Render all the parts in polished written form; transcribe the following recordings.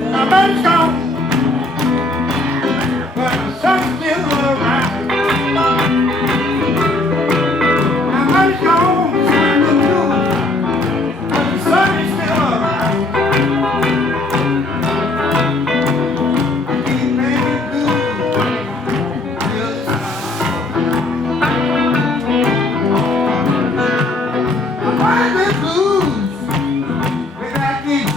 My money's gone, but the sun's still around. My money's gone, the sun looks blue, but the sun is still around. I keep making blue till the sun. I find the blues when I keep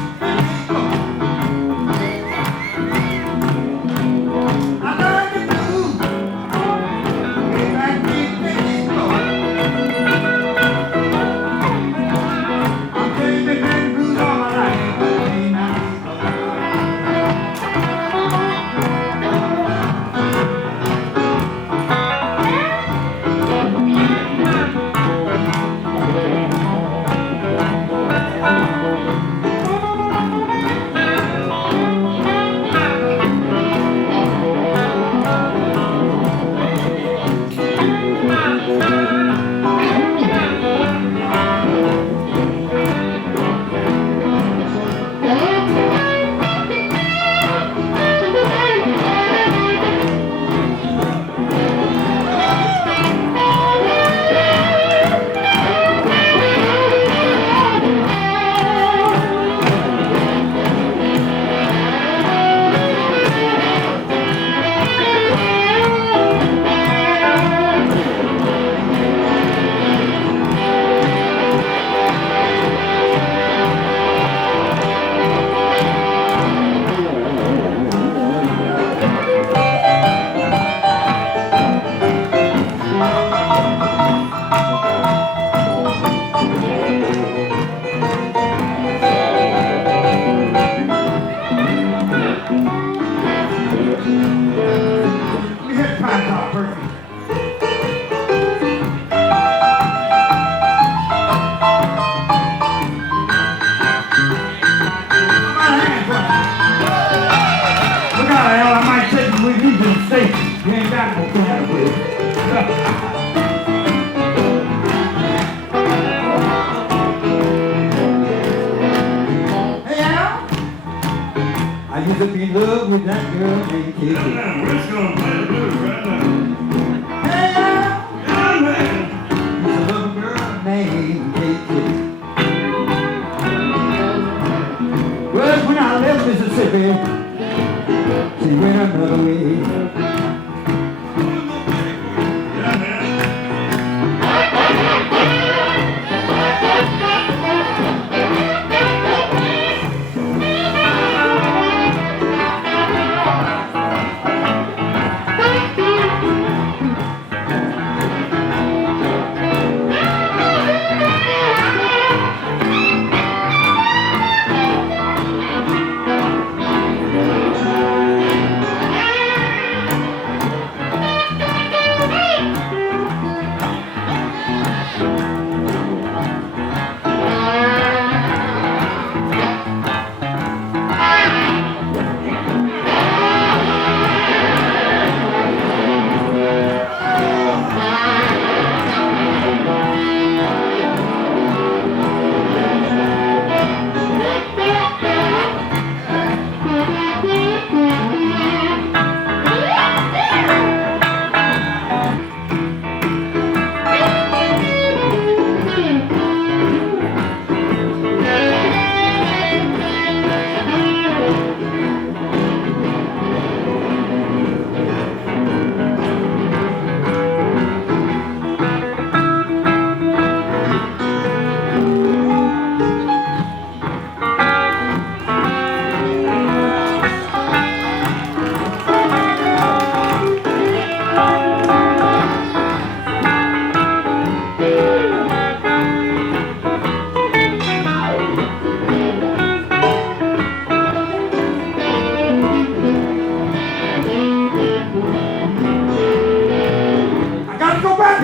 I used to be in love with that girl named Kitty. We're gonna play the blues right now. Hey, Yeah, man. used to love a girl named Kitty. Well, when I left Mississippi, she went another way. Yeah, man.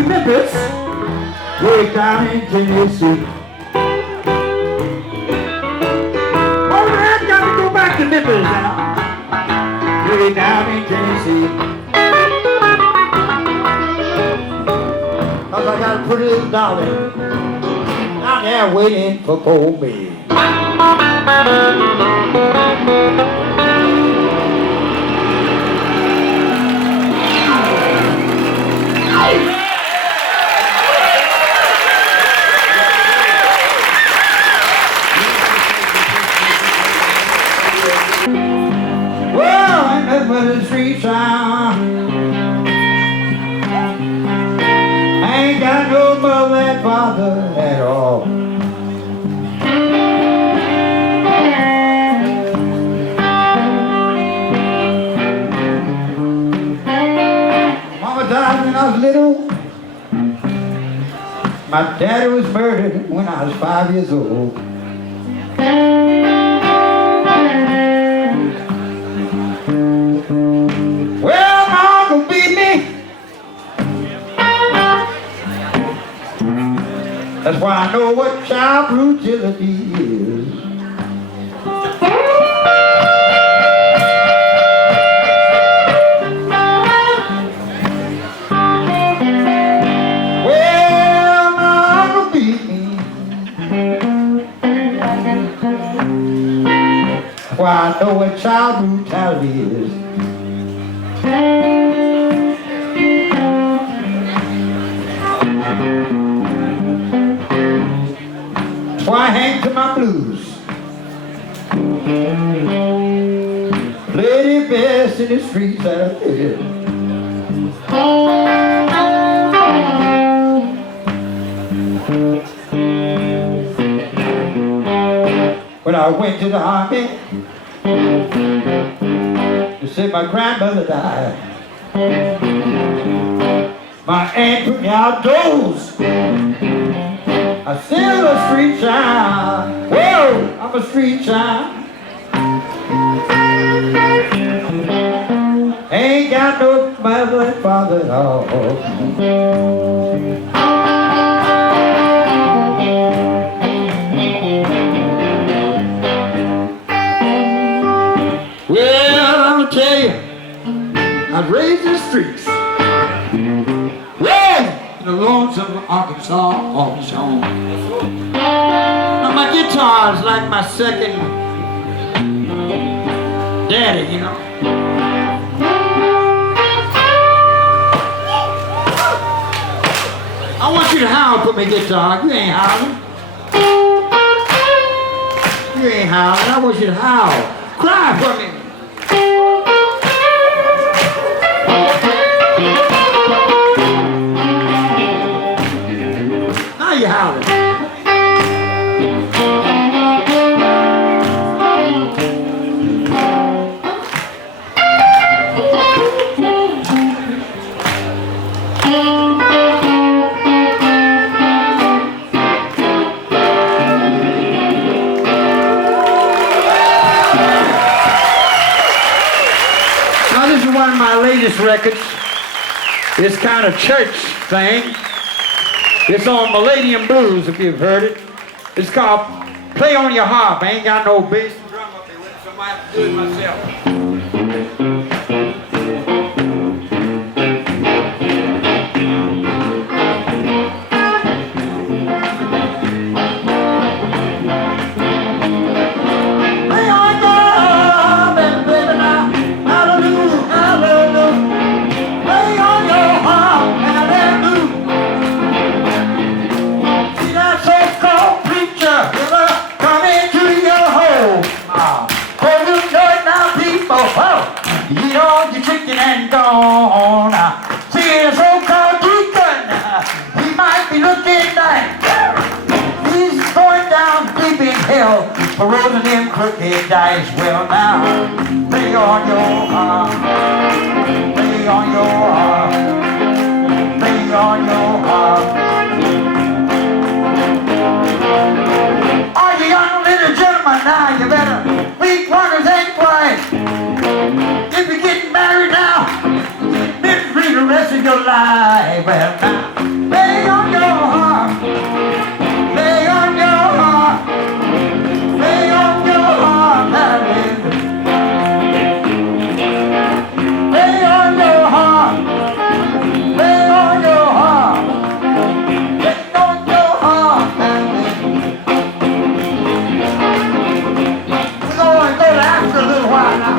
Memphis, way down in Tennessee. Oh, I got to go back to Memphis now, way down in Tennessee. 'Cause I got a pretty little darling out there waiting for me. Well, ain't nothing but a street sound. I ain't got no mother and father at all. Mama died when I was little. My daddy was murdered when I was 5 years old. Well, my uncle beat me. That's why I know what child brutality is. Well, my uncle beat me. That's why I know what child brutality is. That's why I hang to my blues. Play the best in the streets out there. When I went to the army, they said my grandmother died. My aunt put me outdoors. I'm still a street child. Whoa, I'm a street child. Ain't got no mother and father at all. Well, I'm gonna tell you, I was raised in the streets. In the lonesome Arkansas all song. Now my guitar is like my second daddy, you know. I want you to howl for me guitar. You ain't howling. You ain't howling. I want you to howl. Cry for me. Now you howling. Now this is one of my latest records. This kind of church thing. It's on Millennium Blues, if you've heard it. It's called Play on Your Harp. I ain't got no bass and drum up there with it, so I might have to do it myself. Eat all your chicken and gone. See a so-called deacon, he might be looking like he's going down deep in hell for rolling them crooked dice. Well now, lay on your harp, lay on your harp, lay on your harp. All you young little gentlemen now, you better weak runners ain't quiet. If you're getting married now, live free the rest of your life. Well now, lay on your heart, lay on your heart, lay on your heart, lay on your heart, lay on your heart, lay on your heart, we're going to go to Africa a little while now.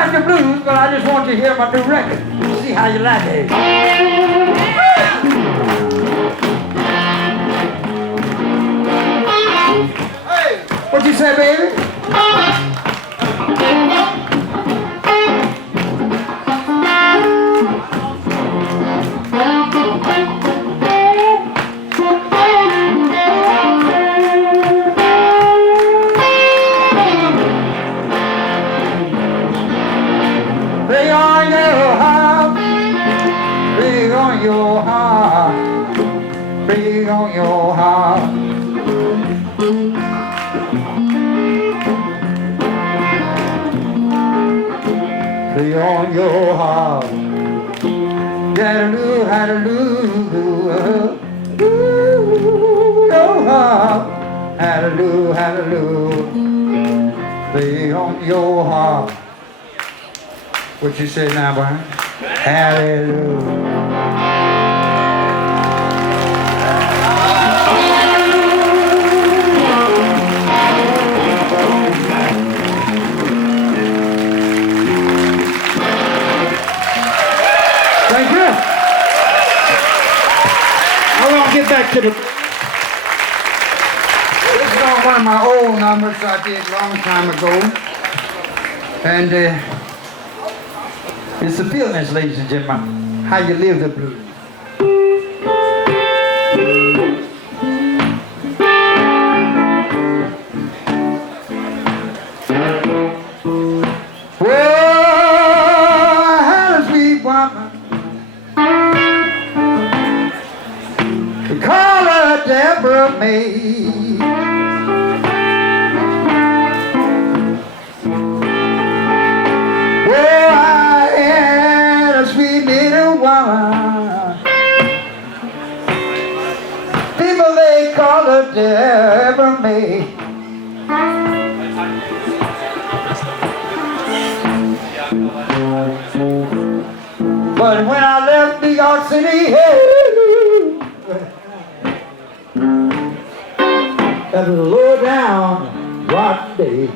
like the blues, but I just want you to hear my new record. See how you like it. Hey, what you say, baby? Bring on your heart, bring on your heart, bring on your heart. Bring on your heart, hallelujah, hallelujah, ooh, your heart, hallelujah, hallelujah. Bring on your heart. What you say now, Brian? Hallelujah. Thank you. I want to get back to the... This is one of my old numbers I did a long time ago. And it's the feelings, ladies and gentlemen, how you live the blues. Well, I had a sweet woman. We call her Deborah May. Well, I had a sweet little woman. People, they call her Deborah May. But when I left New York City, hey, that was a low down rotten day.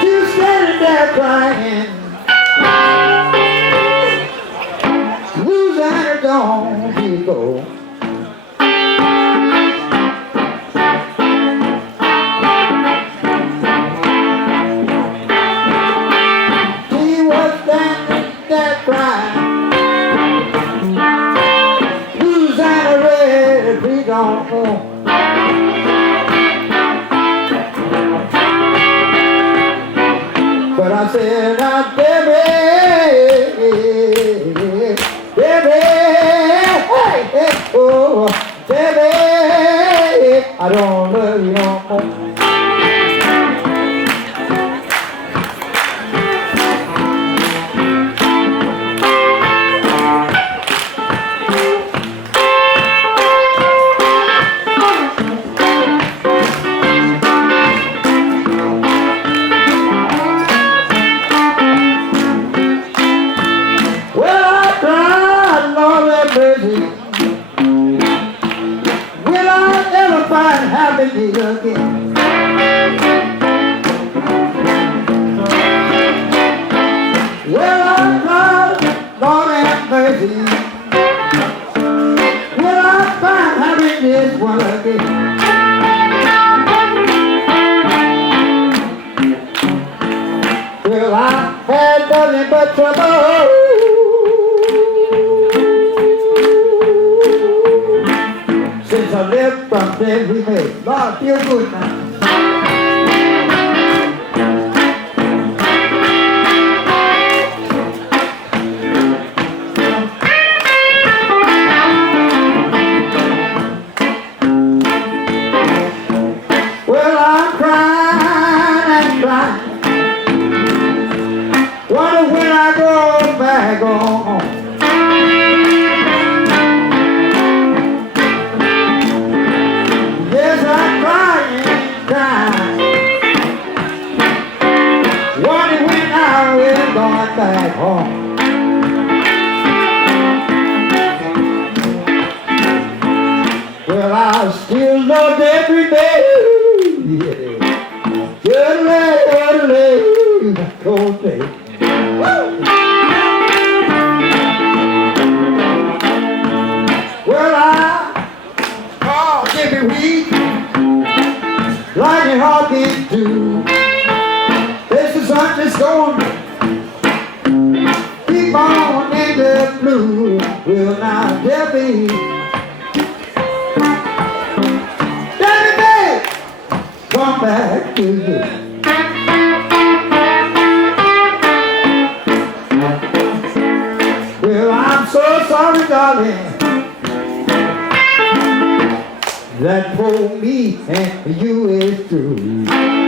She was standing there crying, Louisiana don't you go. Louisiana Red, we don't know. But I said, now, Debbie, Debbie, hey, hey, oh, Debbie, I don't love you no more. Will I ever find happiness again? Well, I cried, Lord have mercy. Will I find happiness once again? Well, I had nothing but trouble. Since I left from there we made. Lord, feel good now. Well, I'm crying and crying. Wonder when I go back home. Yes, I'm crying. Well, I still love every day. Yeah. Cold day. Well, I called every week like a hawking do. This is I'm just going to keep on in the blue. Well, now, Debbie, come back to you. Well, I'm so sorry, darling, that poor me and you is through.